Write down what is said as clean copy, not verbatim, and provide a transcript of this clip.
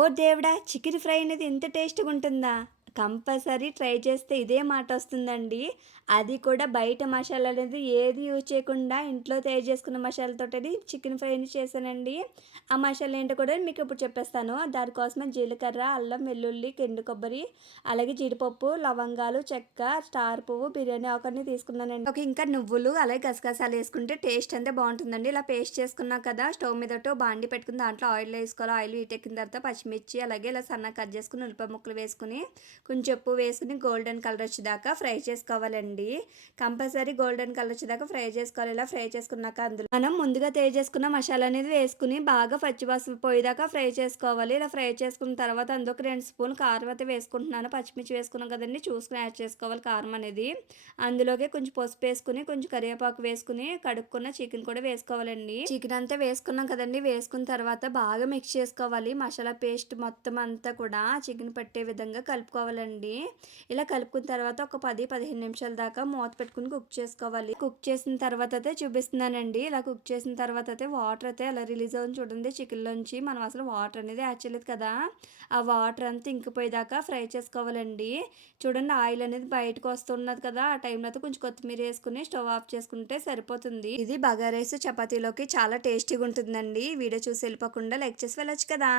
ఓ దేవుడా! Chicken fry అనేది ఇంత టేస్ట్‌గా ఉంటుందా? కంపల్సరీ ట్రై చేస్తే ఇదే మాటొస్తుందండి. అది కూడా బయట మసాలాలనేది ఏది యూజ్ చేయకుండా ఇంట్లో తయారు చేసుకున్న మసాలాతోటని చికెన్ ఫ్రైని చేశానండి. ఆ మసాలా ఏంటో కూడా మీకిప్పుడు చెప్పేస్తాను. దానికోసమే జీలకర్ర, అల్లం, వెల్లుల్లి, ఎండు కొబ్బరి, అలాగే జీడిపప్పు, లవంగాలు, చెక్క, స్టార్ పువ్వు, బిర్యానీ ఆకుని తీసుకున్నానండి. ఇంకా నువ్వులు, అలాగే గసగసాలేసుకుంటే టేస్ట్ అంతే బావుంటుందండి. ఇలా పేస్ట్ చేసుకున్నాం కదా! స్టవ్ మీదట బాండీ పెట్టుకొని దాంట్లో ఆయిల్ ఏసుకోవాలి. ఆయిల్ హీట్ ఎక్కిన తర్వాత పచ్చిమిర్చి, అలాగే ఇలా సన్నగా కట్ చేసుకొని ఉల్లిపాయ ముక్కలు వేసుకొని కొంచెం ఉప్పు వేసుకొని గోల్డెన్ కలర్ వచ్చేదాకా ఫ్రై చేసుకోవాలండి. కంపల్సరీ గోల్డెన్ కలర్ వచ్చేదాకా ఫ్రై చేసుకోవాలి. ఇలా ఫ్రై చేసుకున్నాక అందులో మనం ముందుగా తయారు చేసుకున్న మసాలా అనేది వేసుకొని బాగా పచ్చివాసన పోయేదాకా ఫ్రై చేసుకోవాలి. ఇలా ఫ్రై చేసుకున్న తర్వాత అందులోకి 2 స్పూన్లు కారం అయితే వేసుకుంటున్నాను. పచ్చిమిర్చి వేసుకున్నాం కదండీ! చూసుకొని యాడ్ చేసుకోవాలి కారం అనేది. అందులోకి కొంచెం పసుపు వేసుకొని, కొంచెం కరివేపాకు వేసుకొని, కడుక్కున్న చికెన్ కూడా వేసుకోవాలండి. చికెన్ అంతా వేసుకున్నాం కదండీ! వేసుకున్న తర్వాత బాగా మిక్స్ చేసుకోవాలి. మసాలా పేస్ట్ మొత్తం అంతా కూడా చికెన్ పట్టే విధంగా కలుపుకోవాలండి. ఇలా కలుపుకున్న తర్వాత ఒక 10, 15 నిమిషాల దాకా మూత పెట్టుకొని కుక్ చేసుకోవాలి. కుక్ చేసిన తర్వాత అయితే చూపిస్తున్నానండి. ఇలా కుక్ చేసిన తర్వాత అయితే వాటర్ అయితే ఎలా రిలీజ్ అవుతుంది చూడండి చికెన్‌లోంచి. మనం అసలు వాటర్ అనేది యాడ్ చేయలేదు కదా! ఆ వాటర్ అంతా ఇంకిపోయేదాకా ఫ్రై చేసుకోవాలండి. చూడండి ఆయిల్ అనేది బయటకు వస్తున్నది కదా! ఆ టైంలో అయితే కొంచెం కొత్తిమీర వేసుకొని స్టవ్ ఆఫ్ చేసుకుంటే సరిపోతుంది. ఇది బగారా రైస్, చపాతీలోకి చాలా టేస్టీగా ఉంటుందండి. వీడియో చూసి వెళ్ళిపోకుండా లైక్ చేసి వెళ్ళొచ్చు కదా!